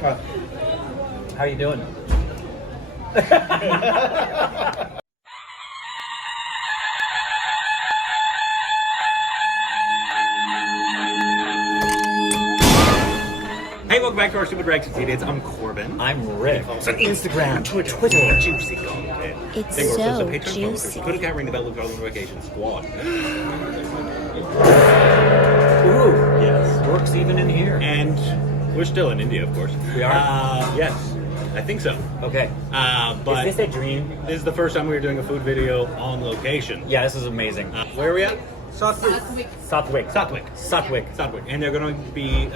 How you doing? Hey, welcome back to our Stupid Reactions Idiots. I'm Corbin. I'm Rick. Also on Instagram, Twitter. Juicy content. It's Hey, we're so also Patreon juicy. sponsors. Twitter cat ring the bell with notification squad. Ooh, Yes. works even in here. And we're still in India, of course. We are? Yes. I think so. Okay. But Is this a dream? this is the first time we were doing a food video on location. Yeah, this is amazing. Where are we at? Satwik. Satwik. Satwik. And they're going to be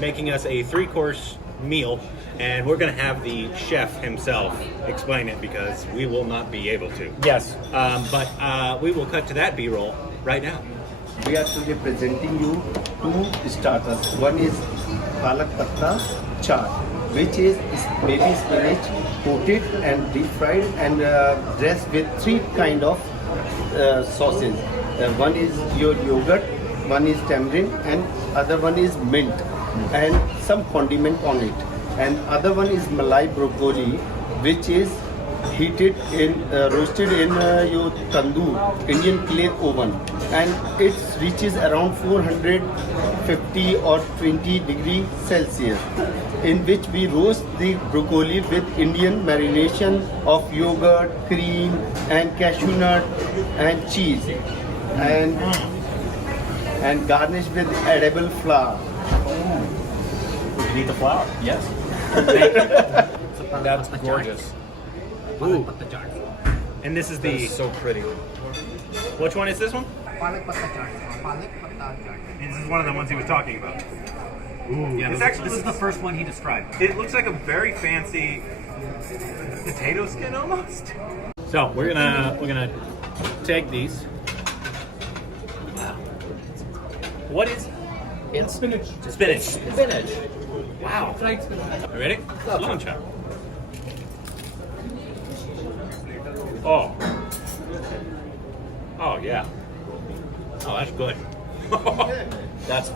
making us a 3-course meal, and we're going to have the chef himself explain it because we will not be able to. Yes. But we will cut to that B-roll right now. We are today presenting you two starters. One is palak patta chaat, which is baby spinach coated and deep fried and dressed with 3 kind of sauces. One is your yogurt, one is tamarind, and other one is mint, and some condiment on it. And other one is malai broccoli, which is heated in roasted in your tandoor Indian clay oven, and it reaches around 450 or 20 degree Celsius, in which we roast the broccoli with Indian marination of yogurt, cream, and cashew nut and cheese, and garnish with edible flour. You need the flour. Yes. That's gorgeous. Ooh. And this is That the... is so pretty. Which one is this one? Palak patta chaat. Palak patta chaat. This is one of the ones he was talking about. Ooh. Yeah, This this is the first one he described. It looks like a very fancy potato skin almost. So we're gonna take these. What is It's spinach. spinach? Spinach. Wow. Fried spinach. You ready? Lemon chop. Oh. Oh yeah. Oh, that's good. That's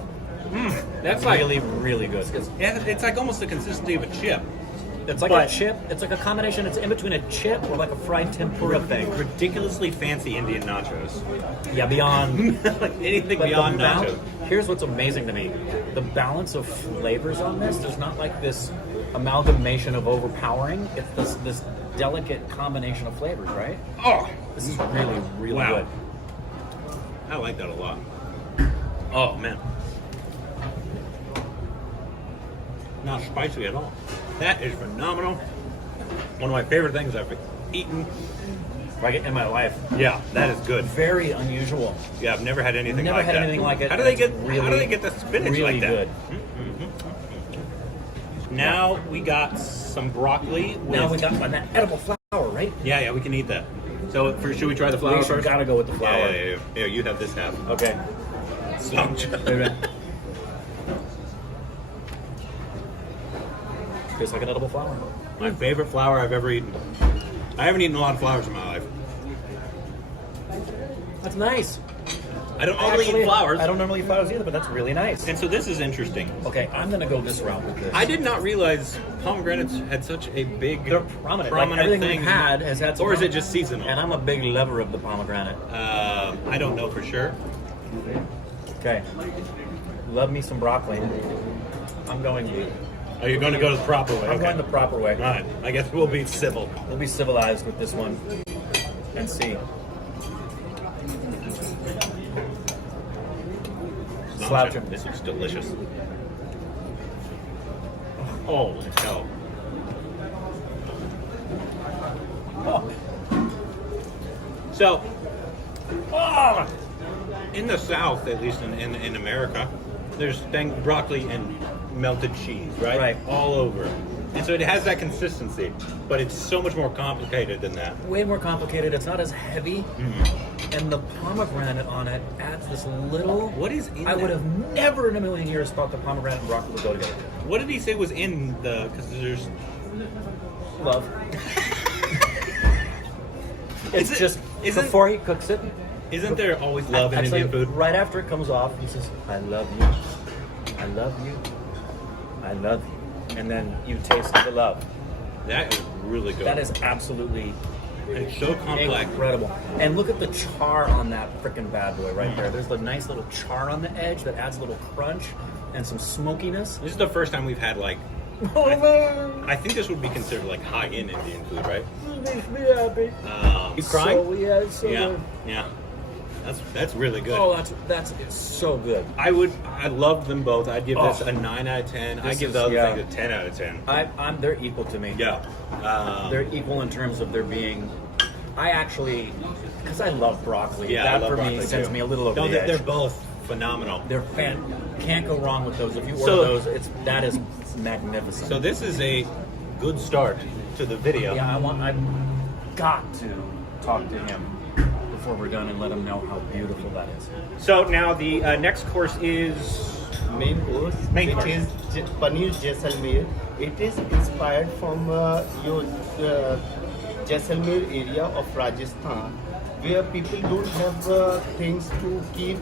That's like really good. it's like almost the consistency of a chip. It's like But- a chip. It's like a combination. It's in between a chip or like a fried tempura thing. Ridiculously fancy Indian nachos. Yeah, beyond. Like anything But beyond the nachos. here's what's amazing to me: the balance of flavors on this. There's not like this amalgamation of overpowering. It's this delicate combination of flavors, right? Oh, This is really Wow. good. I like that a lot. Oh man. Not spicy at all. That is phenomenal. One of my favorite things I've eaten. Like in my life, Yeah, that is good. very unusual. Yeah, I've never had anything Never like had that. anything like it. How do they It's get really, how do they get the spinach really like that? good. Now we got some broccoli with Now we got that edible flour, right? Yeah, we can eat that. So should we try the flour We first? gotta go with the flour. Yeah, you have this half. Okay. Tastes like an edible flour. My favorite flour I've ever eaten. I haven't eaten a lot of flours in my life. That's nice. I don't normally eat flowers. I don't normally eat flowers either, but that's really nice. And so this is interesting. Okay, I'm gonna go this route with this. I did not realize pomegranates had such a big, They're prominent. Like everything thing. we've had has had some Or is it just seasonal? And I'm a big lover of the pomegranate. I don't know for sure. Okay. Love me some broccoli. I'm going. Are you going to go the proper way? I'm going the proper way. All right. I guess we'll be civil. We'll be civilized with this one and see. Slouch him. This looks delicious. Holy cow. Oh. So, in the South, at least in America, there's broccoli and melted cheese, right? Right. All over. And so it has that consistency, but it's so much more complicated than that. Way more complicated. It's not as heavy. And the pomegranate on it adds this little. What is in I would that? have never in a million years thought the pomegranate and broccoli would go together. What did he say was in the? Because there's. Love. It's Is it- just isn't- before he cooks it. Isn't there always love in Actually, Indian food? right after it comes off, he says, "I love you, I love you, I love you." and then you taste the love. That is really good. That is absolutely it's so complex. incredible. And look at the char on that frickin' bad boy right there. There's the nice little char on the edge that adds a little crunch and some smokiness. This is the first time we've had like. I think this would be considered like high-end Indian food, right? Makes me happy. You crying? So, yeah, it's so yeah, good. yeah. That's really good. Oh, that's it's so good. I love them both. I'd give this a 9 out of 10. I This give is- the other yeah. thing a 10 out of 10. They're equal to me. Yeah. They're equal in terms of their being. I actually, because I love broccoli. Yeah, I that love for me broccoli, sends too. me a little over No, the they're edge. both phenomenal. They're can't go wrong with those. If you order So- those, that is magnificent. So this is a good start to the video. yeah, I've got to talk to him before we're done and let him know how beautiful that is. So now the next course is Main course, Main which course. is Paneer Jaisalmer. It is inspired from your Jaisalmer area of Rajasthan, where people don't have things to keep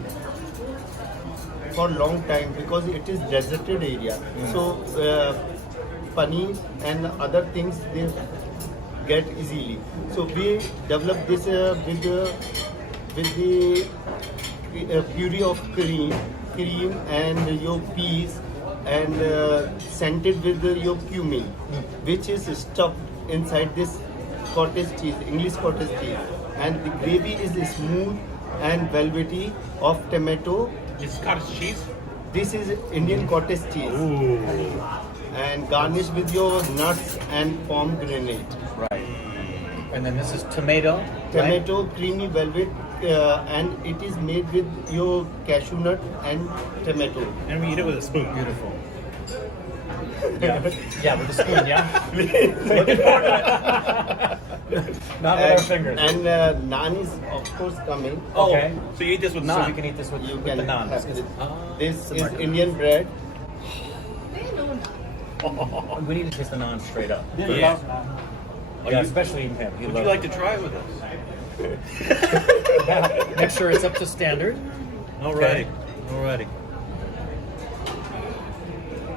for long time because it is deserted area. So paneer and other things they get easily. So we developed this with the puree of cream and your peas and scented with your cumin, which is stuffed inside this cottage cheese, English cottage cheese, and the gravy is smooth and velvety of tomato. this is cottage cheese. This is Indian cottage cheese Ooh. and garnished with your nuts and pomegranate. Right. And then this is tomato. Tomato, creamy velvet, and it is made with your cashew nut and tomato. And we eat it with a spoon. Beautiful. Yeah, yeah, with a spoon. Yeah. Not with our fingers. And naan is of course coming. Oh, Okay. so you eat this with So naan. we can eat this with, You with can the naan. have This is- this is Indian bread. we need to taste the naan straight up. Yeah. Yeah, especially him. He Would loves you like it. to try it with us? Make sure it's up to standard. Alrighty. Alrighty.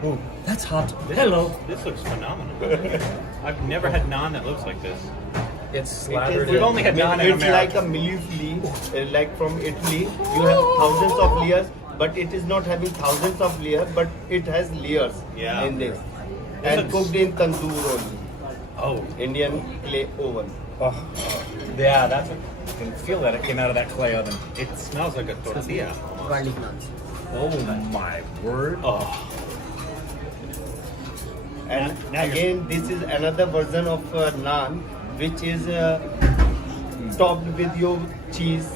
Ooh, that's hot. Hello. This looks phenomenal. I've never had naan that looks like this. It's It slathered. We've in- only had naan in It's like America. a muesli, like from Italy. You have thousands of layers, but it is not having thousands of layers, but it has layers Yeah. in this. This And looks- cooked in tandoor only, Oh. Indian clay oven. Oh. Yeah, that's what you can feel that it came out of that clay oven. It smells like a tortilla. Garlic naans. Oh my word. Oh. And Now you're- again, this is another version of naan, which is topped with your cheese.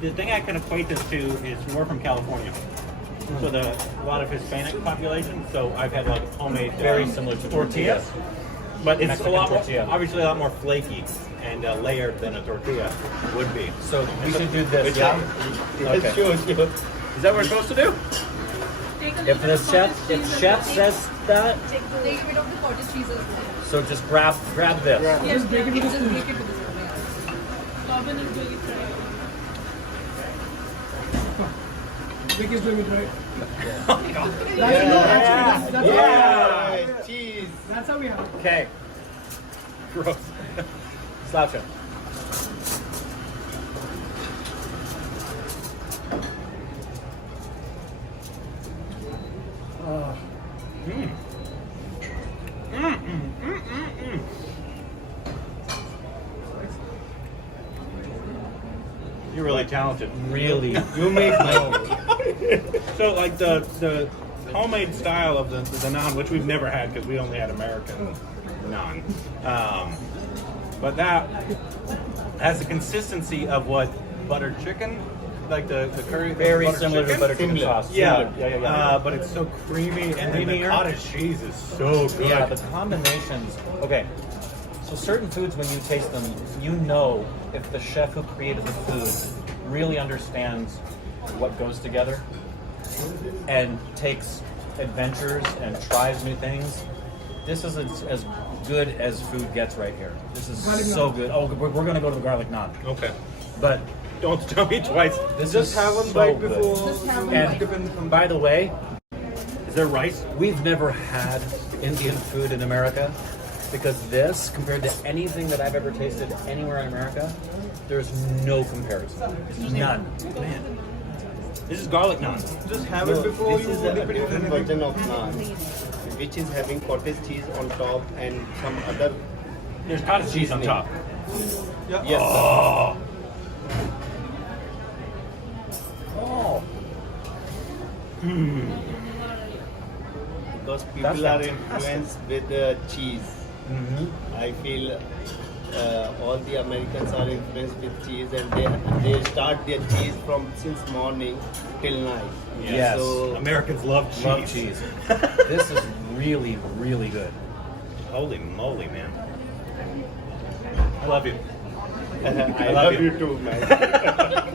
The thing I can equate this to is more from California. So a lot of Hispanic population. So I've had like homemade Very similar to tortillas. but it's Mexican a lot tortilla. obviously a lot more flaky and layered than a tortilla would be. So we should do this. Which Yeah. Yes, Okay. sure. Is that what we're supposed to do? Take a If little the bit of chef, cottage cheese if as chef well. says that, Take a bit of the cottage cheese as well. so just grab this. Yes, Just break it with a just spoon. break it with a spoon. Yeah. Robin is doing it right. Vic is doing it right. Yeah, cheese. That's how we have it. Okay. Gross. Slouch. You're really talented. Really. You make no. So like the homemade style of the naan, which we've never had because we only had American naan, but that has the consistency of what buttered chicken, like the curry. Very buttered similar to chicken. butter chicken Similar. sauce. Yeah, Yeah. but it's so creamy, and then the Creamier. cottage cheese is so good. Yeah, the combinations. Okay, so certain foods, when you taste them, you know if the chef who created the food really understands what goes together and takes adventures and tries new things. This is as good as food gets right here. This is Garlic so naan. good. Oh, we're going to go to the garlic naan. Okay, But don't tell me twice. this Just is have one so bite good. before. Just have one And bite. by the way, Is there rice? We've never had Indian food in America because this, compared to anything that I've ever tasted anywhere in America, there's no comparison. None. This is garlic naan. Just have it before This you is a dip it in different vinegar. version of naan, which is having cottage cheese on top and some other. There's cottage cheese on top. Yes. Oh. Oh, Because That's people are fantastic. influenced with cheese. I feel all the Americans are influenced with cheese, and they start their cheese from since morning till night. Yes. So Americans love cheese. love cheese. This is really, really good. Holy moly, man. I love you. I love love you. you too, man.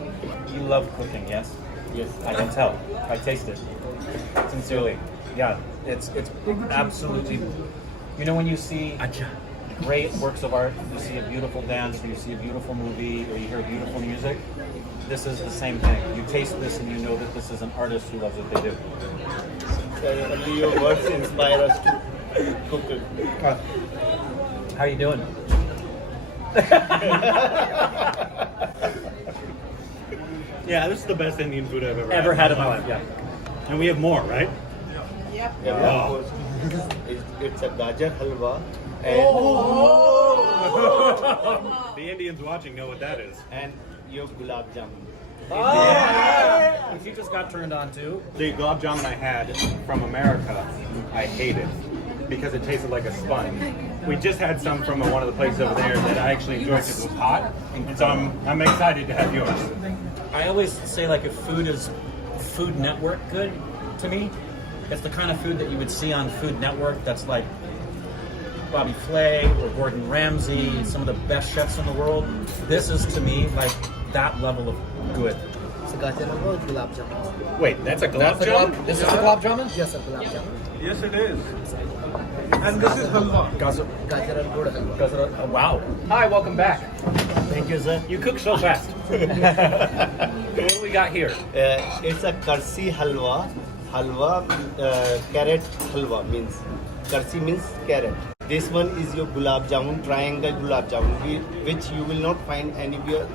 You love cooking, yes? Yes. I can tell. I taste it. Sincerely. Yeah, it's absolutely. You know when you see great works of art, you see a beautiful dance, or you see a beautiful movie, or you hear beautiful music. This is the same thing. You taste this and you know that this is an artist who loves what they do. Only your words inspire us to cook it. How you doing? Yeah, this is the best Indian food I've Ever had in my life? Yeah. And we have more, right? Yep. Yeah, Wow. of course. It's a gajar halwa, The Indians watching know what that is. and your gulab jamun. If you just got turned on to. The gulab jamun I had from America, I hated because it tasted like a sponge. We just had some from one of the places over there that I actually enjoyed because it was hot, and so I'm excited to have yours. I always say like if food is Food Network good to me, it's the kind of food that you would see on Food Network that's like Bobby Flay or Gordon Ramsay, some of the best chefs in the world. This is to me like that level of good. So gajar halwa with gulab jamun. Wait, that's a gulab jamun? This is the gulab jamun? Yes, sir, gulab jamun. Yes, it is. And this is halwa. Gajar. Gajar and good halwa. Oh, wow. Hi, welcome back. Thank you, sir. You cook so fast. What do we got here? It's a karsi halwa. Halwa, carrot halwa means. Karsi means carrot. This one is your gulab jamun, triangle gulab jamun, which you will not find anywhere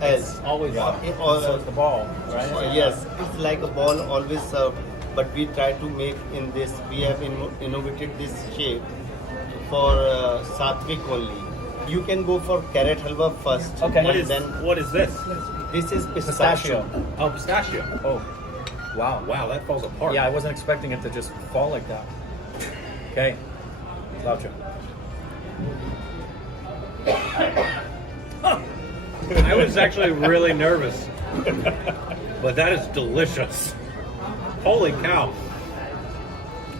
else. Always Yeah. so it's the ball, right? Yes, it's like a ball always served, but we try to make in this. We have innovated this shape for Satvik only. You can go for carrot halwa first. Okay. What and is then what is this? this is Pistachio. Oh, pistachio. Oh, wow. Wow, that falls apart. Yeah, I wasn't expecting it to just fall like that. Okay. Gotcha. I was actually really nervous, but that is delicious. Holy cow!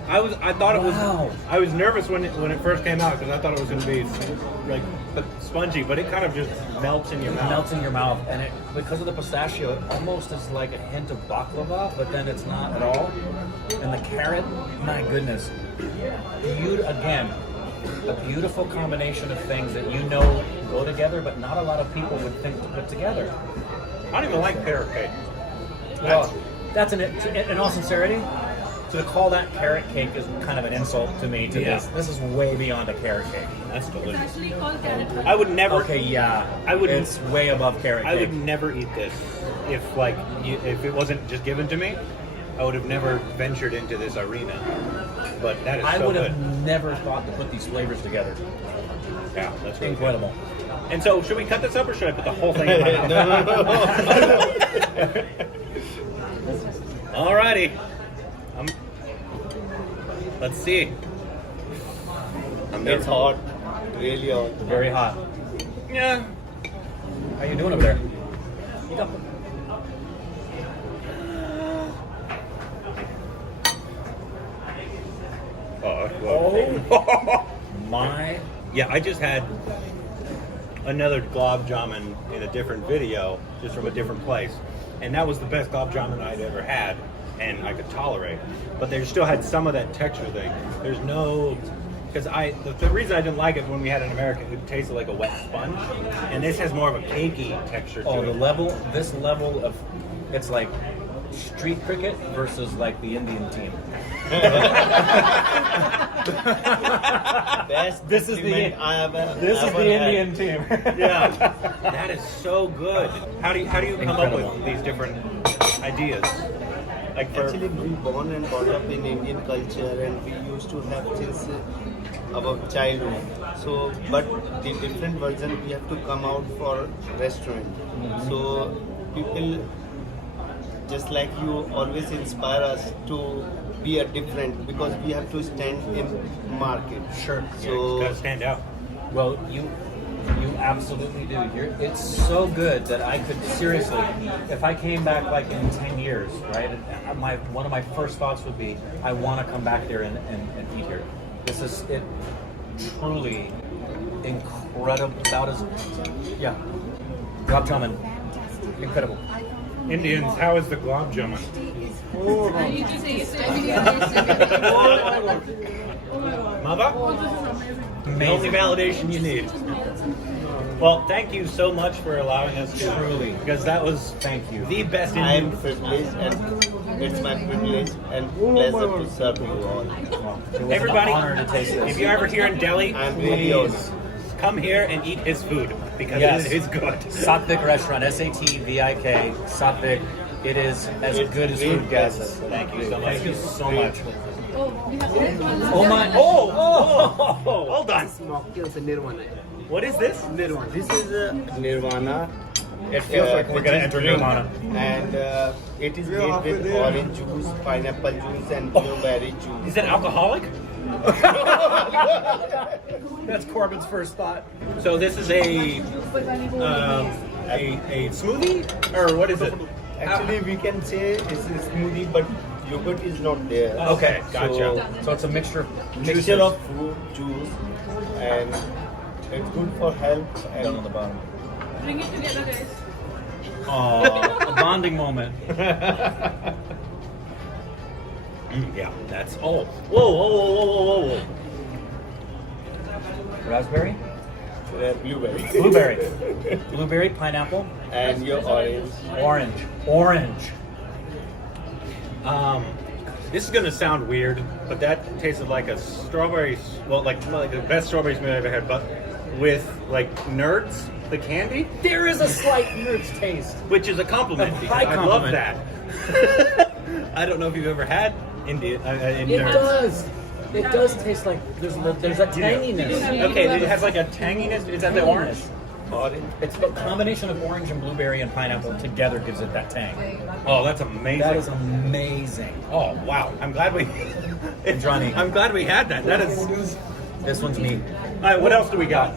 I thought it was. Wow. I was nervous when it first came out because I thought it was going to be like spongy, but it kind of just melts in your mouth. Melts in your mouth, and it because of the pistachio, it almost is like a hint of baklava, but then it's not at all. And the carrot, my goodness, again, a beautiful combination of things that you know go together, but not a lot of people would think to put together. I don't even like carrot cake. Well, that's in all sincerity, to call that carrot cake is kind of an insult to me. To Yeah. this is way beyond a carrot cake. That's It's delicious. actually called carrot. I would never. Okay, yeah, I wouldn't- It's way above carrot I cake. would never eat this if if it wasn't just given to me. I would have never ventured into this arena. But that is I so would good. have never thought to put these flavors together. Yeah, that's really Incredible. good. And so, should we cut this up or should I put the whole thing in my mouth? No. Alrighty. Let's see. It's hot, really hot. Very hot. Yeah. How you doing over there? Oh. My. Yeah, I just had another gulab jamun in a different video, just from a different place, and that was the best gulab jamun I'd ever had, and I could tolerate. But they still had some of that texture thing. There's no, because the reason I didn't like it when we had it in America, it tasted like a wet sponge, and this has more of a cakey texture to Oh, it. this level of, it's like street cricket versus like the Indian team. Best This is the- compliment I have This is ever the had. Indian team. Yeah, that is so good. How do you come Incredible. up with these different ideas? Like for Actually, we born and brought up in Indian culture, and we used to have since our childhood. So, but the different version we have to come out for restaurant. So, people just like you always inspire us to be a different because we have to stand in market. Sure. so gotta So, stand out. Well, you absolutely do. It's so good that I could seriously, if I came back like in 10 years, right? One of my first thoughts would be, I want to come back there and eat here. This is it. Truly incredible. About as yeah. Gulab jamun, incredible. Indians, how is the gulab jamun? I need to taste it. I need to taste it. Oh my god. Mother? Oh, this is amazing. The only validation you need. Well, thank you so much for allowing us to Truly. because that was Thank you. the best I am Indian. privileged, and it's my privilege and pleasure to serve you all. It was Everybody, an honor to taste this. if you're ever here in Delhi, I'm really please come here and eat his food because Yes. it is good. Satvik Restaurant, SATVIK, Satvik. It is as good as food gets. Thank you so much. Thank you so much. Oh, we have this one. Oh my! Oh, hold on. Mocktails and Nirvana. What is this? Nirvana. This is Nirvana. It feels like we're which gonna is enter green. Nirvana. And it is made with orange juice, pineapple juice, and blueberry juice. Is it alcoholic? That's Corbin's first thought. So this is a smoothie or what is it? Actually, we can say it's a smoothie, but yogurt is not there. Okay, gotcha. So it's a mixture. Mixture of fruit juice, and it's good for health. Down on And the bottom. Bring it together, guys. Oh, a bonding moment. Yeah, that's whoa, whoa, whoa, whoa, whoa, whoa. Raspberry, blueberry. blueberry, blueberry, pineapple, And your orange. orange. This is gonna sound weird, but that tasted like a strawberry. Well, like the best strawberry smoothie I've ever had, but with like Nerds, the candy, There is a slight Nerds taste. which is a compliment. A because high I love compliment. that. I don't know if you've ever had Indian It Nerds. does. It does taste like there's a tanginess. Okay, it has like a tanginess. Is that the orange? Orange. It's the combination of orange and blueberry and pineapple together gives it that tang. Oh, that's amazing. That is amazing. Oh wow! I'm glad we. Johnny. I'm glad we had that. That is. This one's me. All right, what else do we got?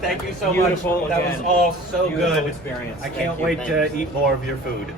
Thank you so Beautiful much. That was again. all so Beautiful good. experience. I can't you, wait thank to eat more of your food.